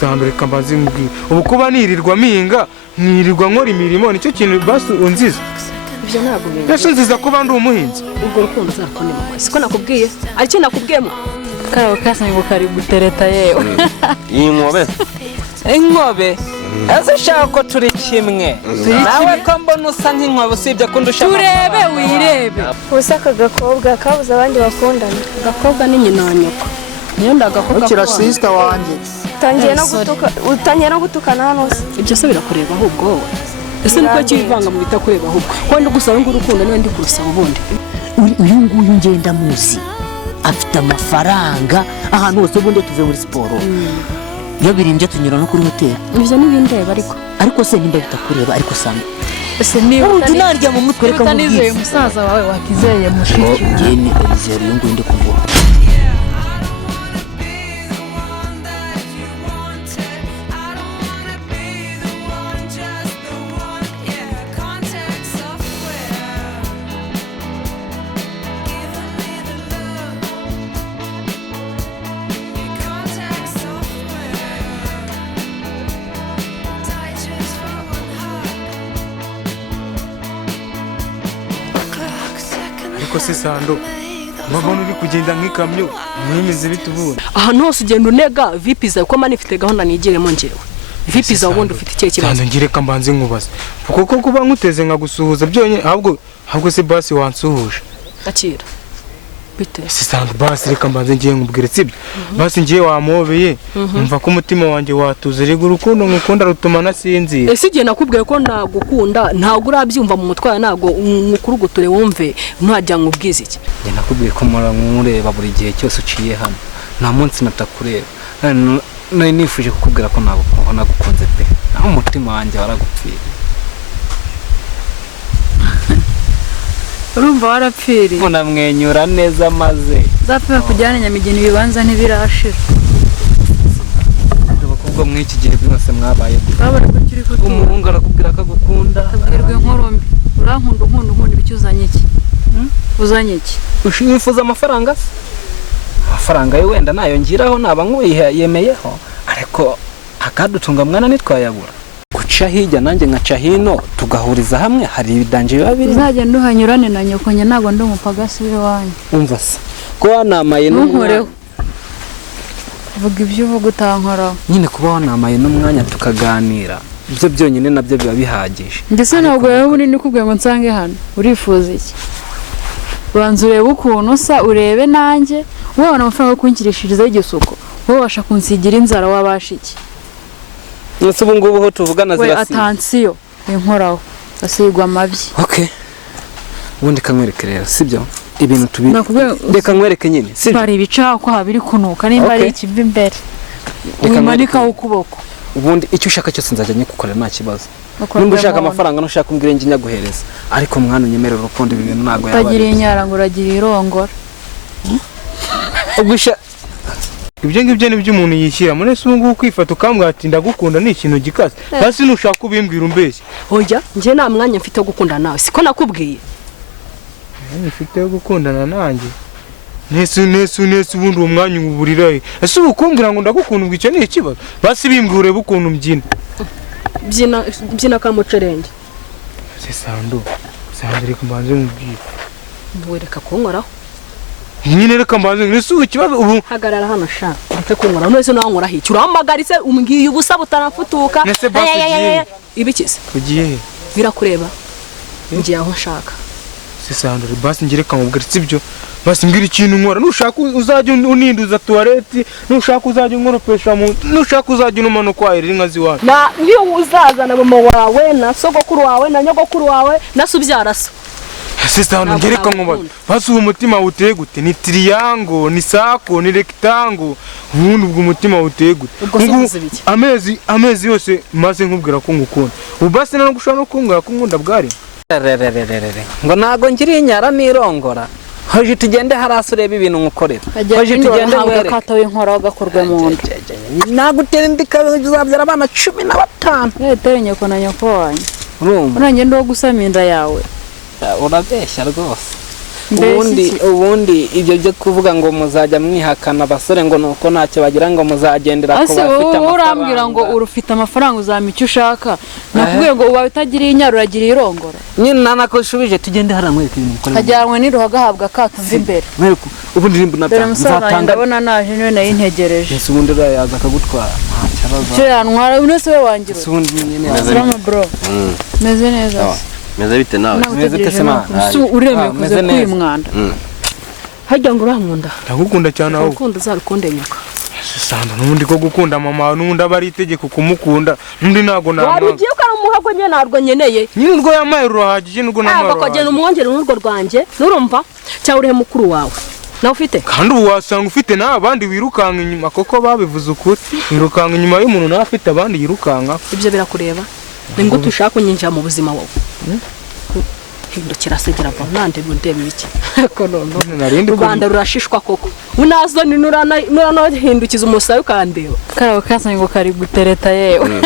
Sandra kambazi mbwi ubu kuba nirirwa minga nirirwa nkora imirimo nicyo kintu basi unziza ibyo ntabwo bintu yasho nziza kuba ndi umuhinzi ubwo rukundo zakonema siko nakubwiye ariko nakubwiyemo karaho kasanye ngo kari gutereta yewe inkobe ese shaka ko turi kimwe nawe ko mbona usa nk'inkobe usibye ko ndusha turebe wirebe usaka gakobwa kabuze abandi bakundana gakobwa ni nyina wa nyoko niyo ndagakobwa ukira sister wanjye utangiye no gutukana hano se ibyo se birakureba ahubwo wowe ese niko kivanga mu bitakureba ahubwo ko ndi gusaba ngo urukundo niwe ndi kurusaba ubundi uyu nguyu ngenda muzi afite amafaranga ahantu hose ubundi tuve muri siporo iyo birimbye tunyura no kuri hoteli ibyo n'ibindeba ariko se nimba bitakureba ariko sanga ese niba utunarya mu mutwe reka utanizeye umusaza wawe wakizeye mushiki ngene Elizere uyu nguyu ndi kuvuga se Sando mabona uri kugenda nk'ikamyo mwimize bitubura ahantu hose ugenda unega vipiza ko manifite gahunda nigiremo ngewe vipiza ubundi ufite ikihe kibazo Sando ngire kambanze nkubaza kuko kuba nkuteze nkagusuhuza byonye ahubwo se basi wansuhuje akira bite se Sando basi reka mbanze ngiye nkubwire sibyo basi ngiye wamobeye umva ko umutima wanjye watuze rego urukundo ngukunda rutuma nasinzira ese igihe nakubwiye ko nagukunda ntago urabyumva mu mutwe nago nkukuruguture wumve ntajya nkubwiza iki njye nakubwiye ko mureba buri gihe cyose uciye hano nta munsi natakureba nari nifuje kukubwira ko nagukunze pe naho umutima wanjye waragupfira urumva warapfiriye munamwenyura neza maze zapfa kujyana Nyamigeni ibibanza ntibirashira ubwo mw'iki gihe byose mwabaye babara ko kiri ko umuhungu arakubwira ko agukunda abwirwe nkorombi urankunda ibicyuzanye iki uzanye iki ushifuza amafaranga ye wenda nayo ngiraho naba nk'uyemeyeho ariko akadutunga mwana nitwayabura guca hirya nanjye nkaca hino tugahuriza hamwe hari ibidanje biba biri uzagenda uhanyurane na nyokonye ntago ndi umupagasi w'iwanyu umva se ko wanamaye n'umwanya vuga ibyo uvuga utankoraho nyine kuba wanamaye n'umwanya tukaganira ibyo byonyine nabyo biba bihagije ndetse ntabwo yawe bunini kubwiye ngo nsange hano urifuza iki ubanza urebe ukuntu usa urebe nanjye wabona amafaranga yo kunshyirishirizaho igisuko wowe wabasha kunsigira inzara wabasha iki ese ubu ngubu ho tuvugana zirasiga atansiyo inkoraho asigwa amabyi ubundi kamwereke rero sibyo ibintu reka nkwereke nyine sibyo bari ibicako habiri kunuka nimba ari ikiva imbere ubimanikaho ukuboko ubundi icyo ushaka cyose nzajya nyikukorera nta kibazo nimba ushaka amafaranga nushaka umbwire njye nyaguhereza ariko mwana unyemerera urukundo ibi bintu ntago yaba utagira inyara ngo uragira irongora ugusha ibyo ngibyo ni byo umuntu yishyira muri se ubu kwifata ukamwatinda gukunda ni ikintu gikaze basi nushaka ubimbwira umbeshye oya nje nta mwanya mfite wo gukundana nawe siko nakubwiye mfite wo gukundana nanjye nese ubundi uwo mwanya uburira he ese ubu kumbwira ngo ndagukunda ubwo icyo ni ikibazo basi bimbwira urebe ukuntu mbyina byina kamucerenge se Sando reka mbanze mubwire wereka kunkoraho nyine reka mbanze nese ubu ikibazo ubu hagarara hano sha ureke kunkoraho nese nankora iki urahamagaritse umbwiye ubusa butanafutuka nese basi ugiye ibikize ugiye he birakureba ngiye aho nshaka se Sando basi ngire kamubwira sibyo basi mbwira ikintu nkora nushaka uzajya uninduza toilette nushaka uzajya unkoropesha mu nushaka uzajya unumano kwahira inka ziwawe na iyo uzazana mama wawe na sogokuru wawe na nyogokuru wawe na subyara so se Sando ngire kamubaza basi uwo mutima uteye gute ni triangle ni sako ni rectangle ubundi ubwo umutima uteye gute amezi yose maze nkubwira ko ngukunda ubu basi nano gushaka no kunga kunkunda bwari ngo nago ngiri inyara nirongora hoje tugende harasi ureba ibintu nkukorera hoje tugende nkwereke kata w'inkoraho gakorwa mu nda nagutera indika uzabyara abana 15 tere nyoko na nyoko wanyu urumva urangende wo gusama inda yawe urabeshya rwose ubundi ibyo byo kuvuga ngo muzajya mwihakana abasore ngo nuko ntacyo bagira ngo muzagendera ku bafite amafaranga. Urambwira ngo urufite amafaranga uzampa icyo ushaka, nakubwiye ngo uba utagiriye inyaro uragira irongora. Nyine nanakushubije tugende haramwereka ibintu mukora. Hajyanwe n'iruha gahabwa katumva imbere. Ubundi nimba Dore musaza ndabona naje niwe nayintegereje. Ese ubundi yaza akagutwara. Cyo yantwara unese we wangira. Ese ubundi nyine Salama bro. Meze neza. Meze bite nawe? Meze bite sema? Ureme kuze kwimwanda. hajya ngo urankunda ndagukunda cyane aho ukunda uzarukunde nyoko sisanda nundi ko gukunda mama nundi abari itegeko kumukunda nundi nago na wari ugiye ko umuhago nye narwo nyeneye nyine urwo yamaye ruhagije nugo namaro bakagena umwongere n'urwo rwanjye nurumva cyangwa urihe mukuru wawe nawe ufite kandi ubu wasanga ufite n'abandi wirukanka inyuma koko babivuze ukuri wirukanka inyuma y'umuntu nawe afite abandi yirukanka ibyo birakureba ni ngo tushaka unyinjira mu buzima wawe hindukira segera va nande ndebe ibiki ko nono Rwanda rurashishwa koko unazo ni nurana hindukiza umusayo kandeba karaho kasanye ngo kari gutereta yewe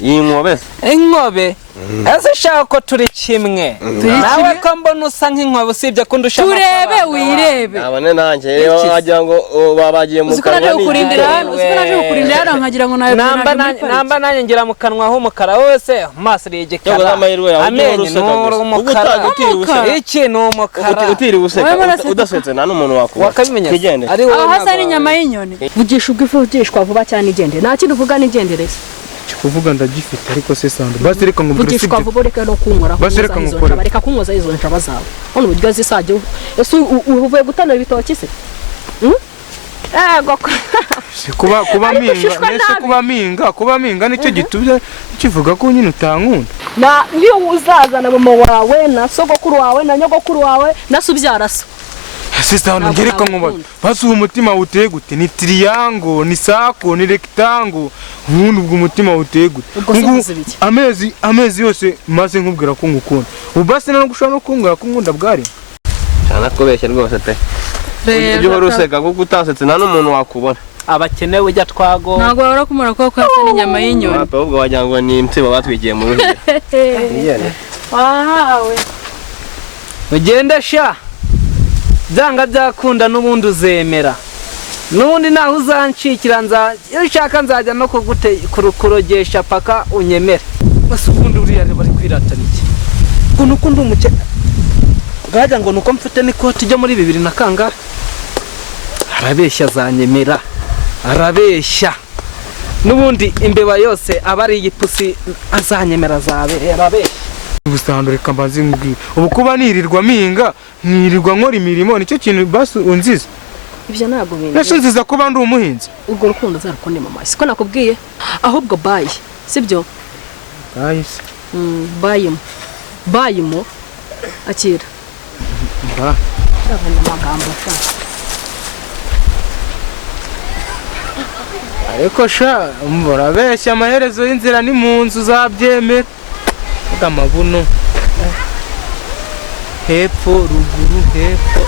inkobe ese shaka ko turi kimwe nawe ko mbona usa nk'inkobe usibye ko ndusha turebe wirebe abane nanjye rero wagira ngo babagiye mu kanwa uzikanaje kukurindira nkagira ngo nayo namba nanjye ngira mu kanwa h'umukara wese maso rigekara amenyo n'umukara iki n'umukara utiri useka udasetse nta n'umuntu wakabimenya ari wowe hasa n'inyama y'inyoni vugisha ubwivugishwa vuba cyane igende nta kintu uvuga n'igendereza kuvuga ndagifite ariko se sando basi reka ngo vugishwa vuba reka no kunkora basi reka ngukore bareka kunkoza izo njaba zawe hano buryo zisajye ese uvuye gutanira ibitoki se kuba minga nicyo gitubye kivuga ko nyine utankunda na iyo uzazana mama wawe na sogokuru wawe na nyogokuru wawe na subyara so sister hano ngereka ngo basi umutima uteye gute ni triangle ni sako ni rectangle ubundi ubwo umutima uteye gute amezi yose maze nkubwira ko ngukunda ubase no gushaka no kunga kunkunda bwari cyane kubeshya rwose pe ibyo horuseka kuko utasetse nta n'umuntu wakubona abakenewe ujya twago ntago wara kumura ko kwasa n'inyama y'inyoni ahubwo wagira ngo ni imtsibo batwigiye mu ruhire wahawe ugende sha byanga byakunda n'ubundi uzemera n'ubundi naho uzancikira iyo ushaka nzajya no kurogesha paka unyemere basi ubundi uriya bari kwiratana iki ngo nuko ndi umukene bwajya ngo nuko mfite n'ikoti ryo muri 2000 na kangahe arabeshya azanyemera arabeshya n'ubundi imbeba yose aba ari igipusi azanyemera arabeshya ubusando reka mbazi ngubwira ubu kuba nirirwa minga nirirwa nkora imirimo nicyo kintu basi unziza ibyo ntago bintu nasho nziza kuba ndi umuhinzi ubwo rukundo zarukonde mama siko nakubwiye ahubwo bayi sibyo bahise bayimo akira abanyamagambo ariko sha murabeshya amaherezo y'inzira ni mu nzu zabyemera amabuno hepfo ruguru hepfo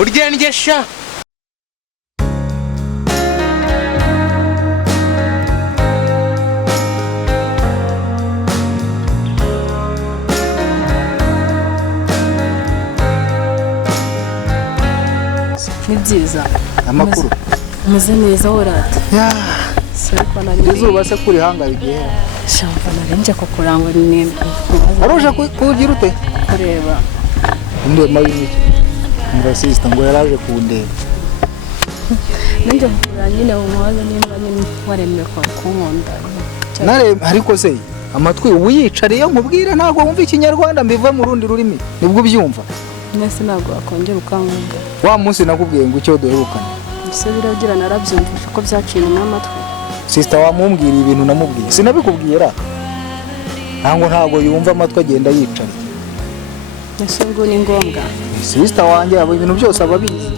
uryenye sha ni byiza amakuru umeze neza worata izuba se kuri hanga igihe shamva narenje ko kurangwa ni aruje kugira ute kureba ndema y'iki ngo sister ngo yaraje kundeba nanje kura nyine umuhaza nimba nyine waremye kwa kunkunda nare ariko se amatwi uyicariye nkubwira ntago wumva ikinyarwanda mbiva mu rundi rurimi nibwo byumva nese ntago akongera ukankunda wa munsi nakubwiye ngo icyo duherukana ese biragira narabyumvisha ko byaciye n'amatwi sister wamumbwira ibintu namubwiye sinabikubwiye ra ntago yumva amatwi agenda yicariye ese ubwo ni ngombwa sister wanjye abo ibintu byose ababizi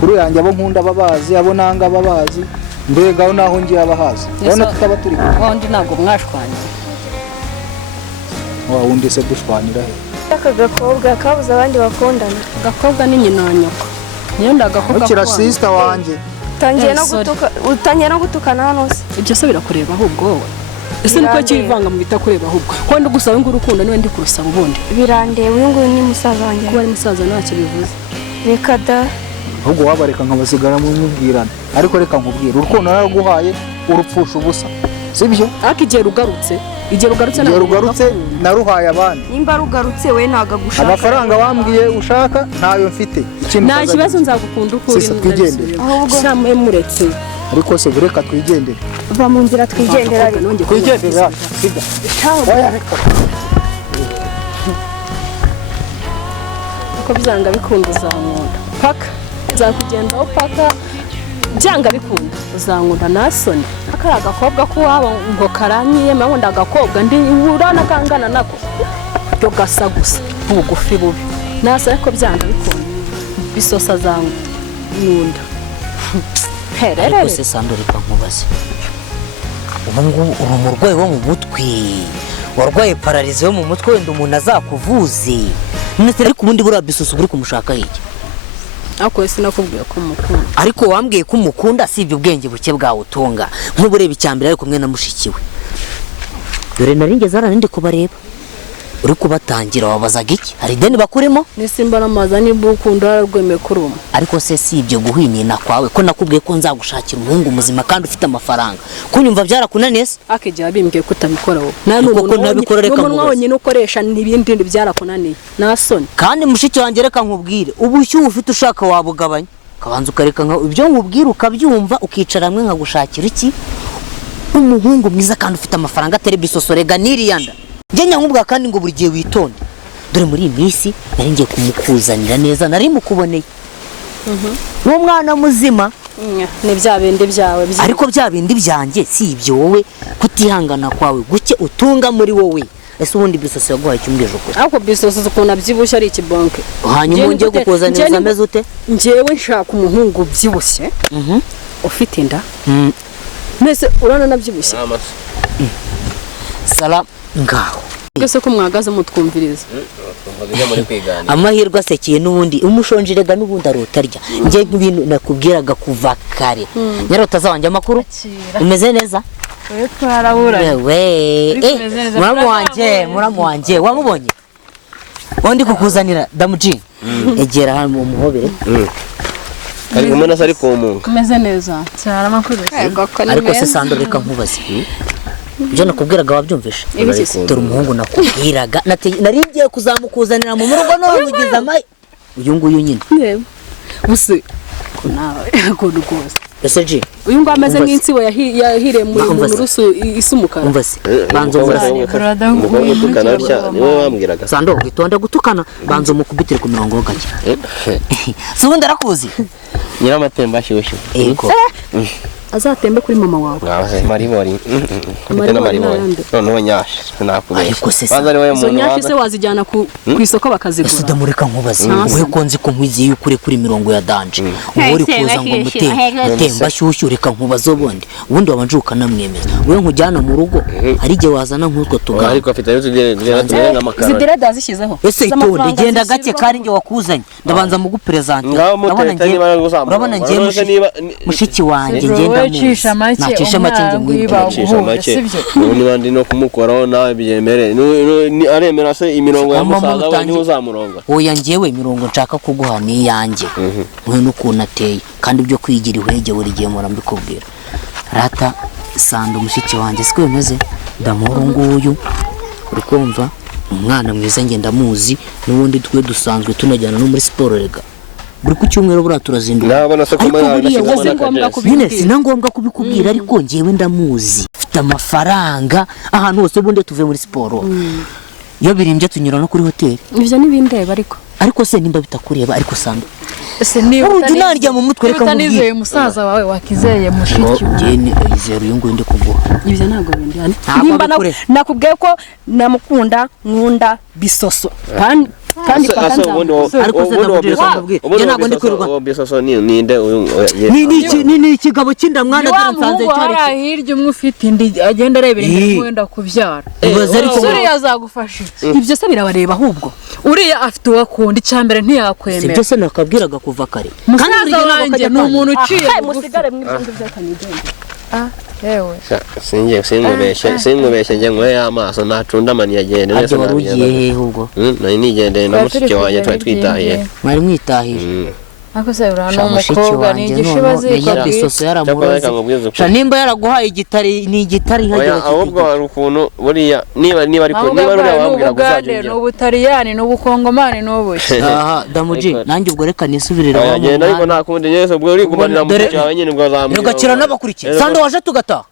kuri yanjye abo nkunda babazi abo nanga babazi mbega aho naho ngiye abahazi urabona tukaba turi wundi ntabwo mwashwanye wa wundi se dushwanira he aka gakobwa kabuze abandi bakundana agakobwa ni nyina wa nyoko niyo ndagakobwa ukira sister wanjye utangiye no gutukana hano se ibyo se birakureba ahubwo wowe ese niko kivanga mu bitakureba ahubwo ko ndi gusaba ngo urukundo niwe ndi kurusaba ubundi birandeba uyu nguyu ni musaza wanjye kuba ari musaza ntacyo bivuze reka da ahubwo wabareka nkabasigara mu mubwirana ariko reka nkubwire urukundo naraguhaye urupfusha ubusa sibyo ariko igihe rugarutse naruhaye abandi nimba rugarutse we ntago agushaka amafaranga wambwiye ushaka ntayo mfite nta kibazo nzagukunda uko uri ahubwo muretse ariko se reka twigendere va mu nzira twigendera twigendera siga oya reka uko byanga bikunda uzankunda paka nzakugendaho paka byanga bikunda uzankunda nasoni akari agakobwa k'uwabo ngo karanyiyema ngo ndagakobwa ndi urana kangana nako byo gasa gusa ubugufi bubi nasa ariko byanga bikunda bisosa zankunda ariko se Sando reka nkubaze ubu ngubu uri umurwayi wo mu mutwe warwaye pararize yo mu mutwe wenda umuntu azakuvuze ndetse ariko ubundi buriya bisoso uri kumushaka iki ako ese nakubwiye ko mukunda ariko wambwiye ko umukunda si ibyo ubwenge buke bwawe utunga nk'ubureba icyambere ariko kumwe na mushikiwe dore naringeze arandi kubareba uri kubatangira wabazaga iki hari ideni bakurimo nisimba namaza niba ukunda rwemeye kuruma ariko se si ibyo guhwinina kwawe ko nakubwiye ko nzagushakira umuhungu muzima kandi ufite amafaranga kunyumva byarakunaniye se akijya bimbwiye ko utabikora wowe kuko nabikora reka umunwa wonyine ukoresha n'ibindi byarakunaniye nasoni kandi mushiki wanjye reka nkubwire ubushyuhe ufite ushaka wabugabanya kabanza ukareka ibyo nkubwira ukabyumva ukicara hamwe nkagushakira iki umuhungu mwiza kandi ufite amafaranga atari bisoso rega niriyanda njye nkubwa kandi ngo buri gihe witonde dore muri iyi minsi nari ngiye kumukuzanira neza nari mukuboneye uwo mwana muzima ni bya bindi byawe ariko bya bindi byanjye si ibyo wowe kutihangana kwawe guke utunga muri wowe ese ubundi bisoso yaguhaye cyumbyeje ukuri ariko bisoso ukuntu abyibushye ari ikibonke hanyuma ngiye gukuzanira ameze ute njyewe nshaka umuhungu ubyibushye ufite inda mwese urana nabyibushye sala ngaho twese ko mwagaze mutwumviriza amahirwe asekeye n'ubundi umushonje rega n'ubundi arotarya njye nk'ibintu nakubwiraga kuva kare nyarota zawanjye amakuru umeze neza muramu wanjye wamubonye undi kukuzanira damuji egera hano mu muhobere ari kumwe na sari kumunga umeze neza cyara amakuru ariko se Sando reka nkubaze ibyo nakubwiraga wabyumvisha dore umuhungu nakubwiraga nari ngiye kuzamukuzanira mu rugo none ugize amayi uyu nguyu nyine buse nawe akunda rwose ese ji uyu ngo ameze nk'insibo yahiriye mu rusu isa umukara umva se banza gutukana rya niwe wambwiraga Sando witonda gutukana banza umukubitire ku mirongo gake si ubundi arakuzi nyiramatemba ashyushye yego azatembe kuri mama wawe maribori ufite n'amaribori noneho nyashi nakubeshya banza ari wowe muntu nyashi se wazijyana ku isoko bakazigura ese ndamureka nkubaze wowe ko nzi ko nkwiziye ukure kuri mirongo ya danje wowe uri kuza ngo mutemba shyushyu reka nkubaze ubundi wabanje ukanamwemeza wowe nkujyana mu rugo hari igihe wazana nk'utwo tugana ariko afite n'amakara zidireda zishyizeho ese itonde genda gake kandi njye wakuzanye ndabanza mugupresente urabona ngiye mushiki wanjye ngenda cisha make n'abandi no kumukoraho nawe byemere aremera se imirongo ya musaza we niho uzamuronga oya ngewe imirongo nshaka kuguha ni iyanjye mwe n'ukuntu ateye kandi ibyo kwigira ihwege buri gihe mpora mbikubwira rata Sando mushiki wanjye siko bimeze ndamura nguyu uri kumva umwana mwiza ngenda muzi n'ubundi twe dusanzwe tunajyana no muri siporo rega buri ku cyumweru bura turazinduka nyine sinangombwa kubikubwira ariko ngewe ndamuzi mfite amafaranga ahantu hose bundi tuve muri siporo iyo birimbye tunyura no kuri hoteli ibyo n'ibindeba ariko se nimba bitakureba ariko Sando ese niba utanarya mu mutwe reka utanizeye musaza wawe wakizeye mushiki ugene izero uyu nguyu ndi kuguha ibyo ntabwo bindana nimba nakubwiye ko namukunda nkunda bisoso kandi ariko se ndakubwira njye ntabwo ndi kwirirwa bisoso ninde ni ikigabo cy'inda mwana dore nsanze cyari hirya umwe ufite indi agenda arebera imbere wenda kubyara uriya azagufasha ibyo se birabareba ahubwo uriya afite uwakunda icyambere ntiyakwemera sibyo se nakabwiraga kuva kare musaza wanjye ni umuntu uciye musigare mw'ibyo by'akanigende yewe sinkubeshye njye ngo y'amaso nacunda mani yagende ajya wari ugiye hehe ubwo nari nigendeye na mushiki wanjye twari twitahiye mwari mwitahije ako se urana mushiki umukobwa ni wanjye igishibazi none bisoso yaramuroze sha nimba yaraguhaye igitari ni igitari hagera ahubwo hari ukuntu buriya niba ruriya wambwira guzajya ni ubutaliyani ni ubukongomani ni ubuki aha damuji nanjye ubwo reka nisubirira wa mu ariko nta kundi nyese ubwo uri gumanira mu cyawe nyine ubwo azambwira ugakira n'abakurikiye sando waje tugataha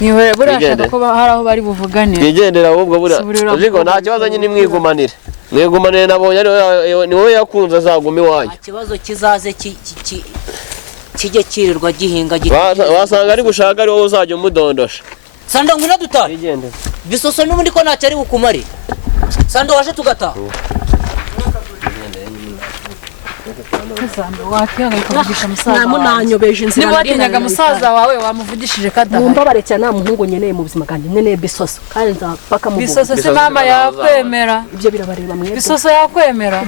niwe burashaka ko hari aho bari buvuganire twigendera ahubwo buriya ariko nta kibazo nyine mwigumanire nabonye ni wowe yakunze azaguma iwanyu ikibazo kizaze kijye kirirwa gihinga wasanga ari gushaka ari wowe uzajya umudondosha sando ngwino dutahe bisoso n'ubundi ko ntacyo ari bukumare sando waje tugataha namunanyobeje inzira niba watinyaga musaza wawe wamuvugishije kadahari mumbabare cyane nta muhungu nkeneye mu buzima bwanjye nkeneye bisoso kandi nzapaka mu bisoso se mama yakwemera ibyo birabareba mwebwe bisoso yakwemera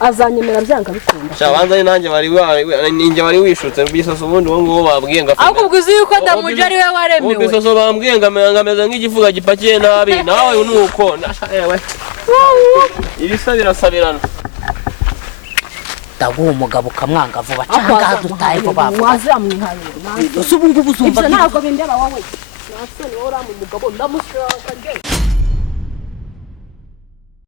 azanyemera byanga bikunda shabanza nanjye bari wishutse bisoso ubundi uwo nguwo babwiye ngo ahubwo ubwize yuko Damuji ari we waremewe bisoso bambwiye ngo ameze nk'igifuga gipakiye nabi nawe nuko ibisa birasabirana ndaguha umugabo ukamwanga vuba cyangwa dutahe vuba vuba wazamwihaye ubu ngubu uzumva ntabwo bindeba wowe nasoni wowe uri umugabo ndamushaka njye